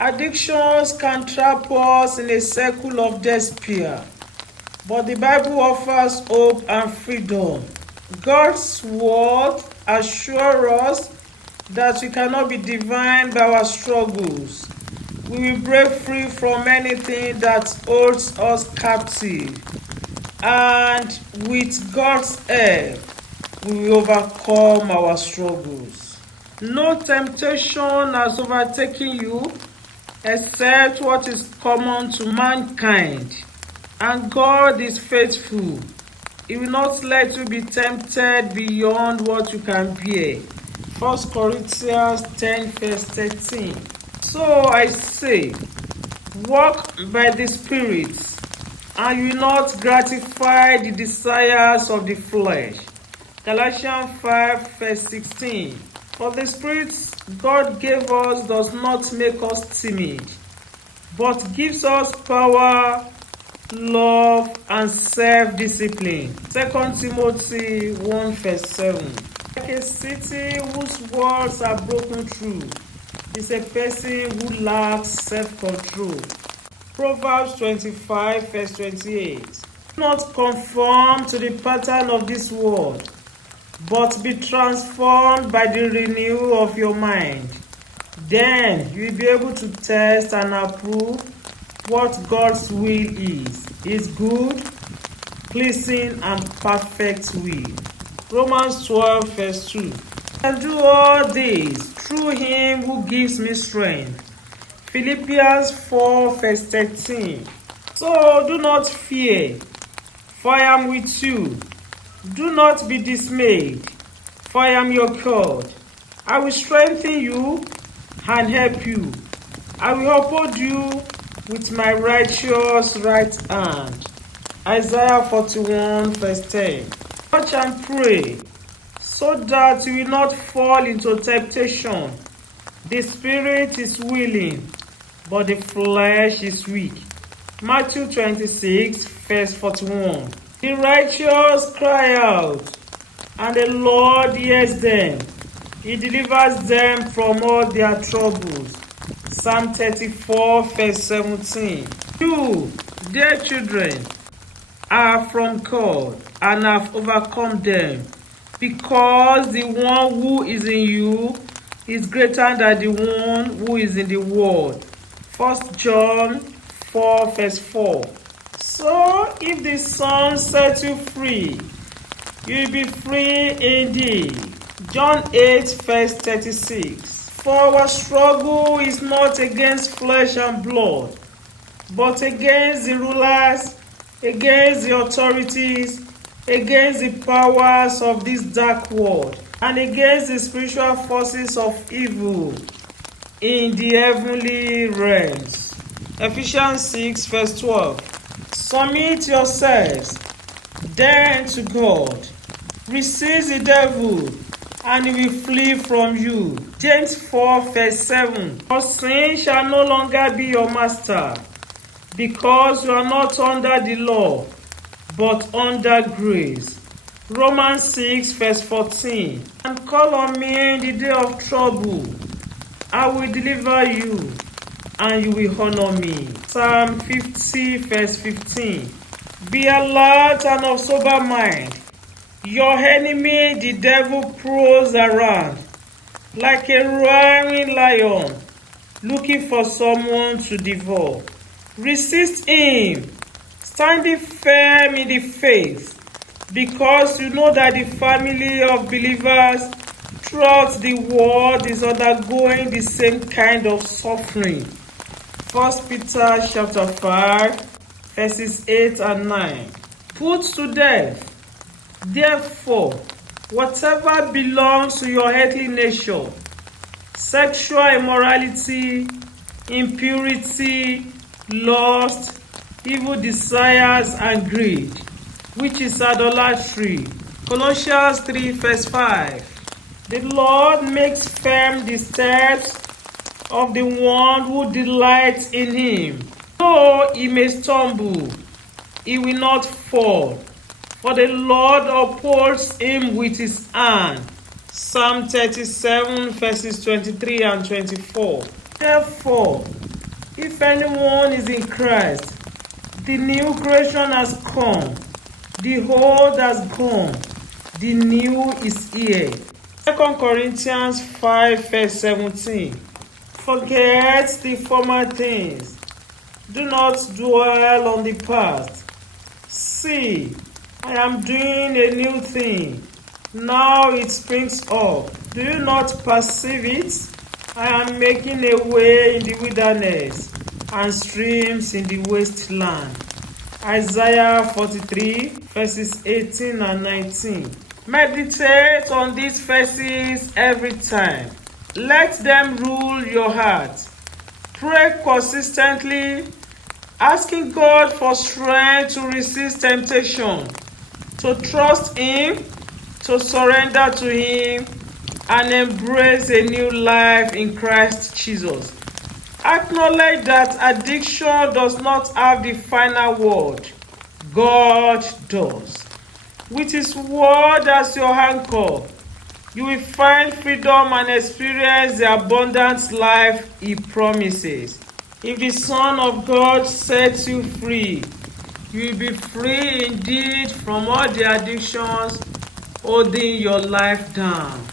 Addictions can trap us in a circle of despair, but the Bible offers hope and freedom. God's word assures us that we cannot be defined by our struggles. We will break free from anything that holds us captive, and with God's help, we will overcome our struggles. No temptation has overtaken you except what is common to mankind, and God is faithful. He will not let you be tempted beyond what you can bear. 1 Corinthians 10 verse 13. So I say, walk by the Spirit, and you will not gratify the desires of the flesh. Galatians 5 verse 16. For the Spirit God gave us does not make us timid, but gives us power, love, and self-discipline. 2 Timothy 1 verse 7. Like a city whose walls are broken through is a person who lacks self-control. Proverbs 25 verse 28. Do not conform to the pattern of this world, but be transformed by the renewal of your mind. Then you will be able to test and approve what God's will is, His good, pleasing, and perfect will. Romans 12 verse 2. I can do all this through Him who gives me strength. Philippians 4 verse 13. So do not fear, for I am with you. Do not be dismayed, for I am your God. I will strengthen you and help you. I will uphold you with my righteous right hand. Isaiah 41 verse 10. Watch and pray, so that you will not fall into temptation. The spirit is willing, but the flesh is weak. Matthew 26 verse 41. The righteous cry out, and the Lord hears them. He delivers them from all their troubles. Psalm 34 verse 17. You, dear children, are from God and have overcome them, because the one who is in you is greater than the one who is in the world. 1 John 4 verse 4. So if the Son sets you free, you will be free indeed. John 8 verse 36. For our struggle is not against flesh and blood, but against the rulers, against the authorities, against the powers of this dark world, and against the spiritual forces of evil in the heavenly realms. Ephesians 6 verse 12. Submit yourselves then to God. Resist the devil, and he will flee from you. James 4 verse 7. For sin shall no longer be your master, because you are not under the law, but under grace. Romans 6 verse 14. And call on me in the day of trouble. I will deliver you, and you will honor me. Psalm 50 verse 15. Be alert and of sober mind. Your enemy, the devil, prowls around like a roaring lion, looking for someone to devour. Resist him, standing firm in the faith, because you know that the family of believers throughout the world is undergoing the same kind of suffering. 1 Peter chapter 5 verses 8 and 9. Put to death, therefore, whatever belongs to your earthly nature: sexual immorality, impurity, lust, evil desires, and greed, which is idolatry. Colossians 3 verse 5. The Lord makes firm the steps of the one who delights in him. Though he may stumble, he will not fall, for the Lord upholds him with his hand. Psalm 37 verses 23 and 24. Therefore, If anyone is in Christ, the new creation has come. The old has gone. The new is here. 2 Corinthians 5 verse 17. Forget the former things. Do not dwell on the past. See, I am doing a new thing. Now it springs up. Do you not perceive it? I am making a way in the wilderness and streams in the wasteland. Isaiah 43 verses 18 and 19. Meditate on these verses every time. Let them rule your heart. Pray consistently, asking God for strength to resist temptation, to trust Him, to surrender to Him, and embrace a new life in Christ Jesus. Acknowledge that addiction does not have the final word. God does. With His word as your anchor, you will find freedom and experience the abundant life He promises. If the Son of God sets you free, you will be free indeed from all the addictions holding your life down.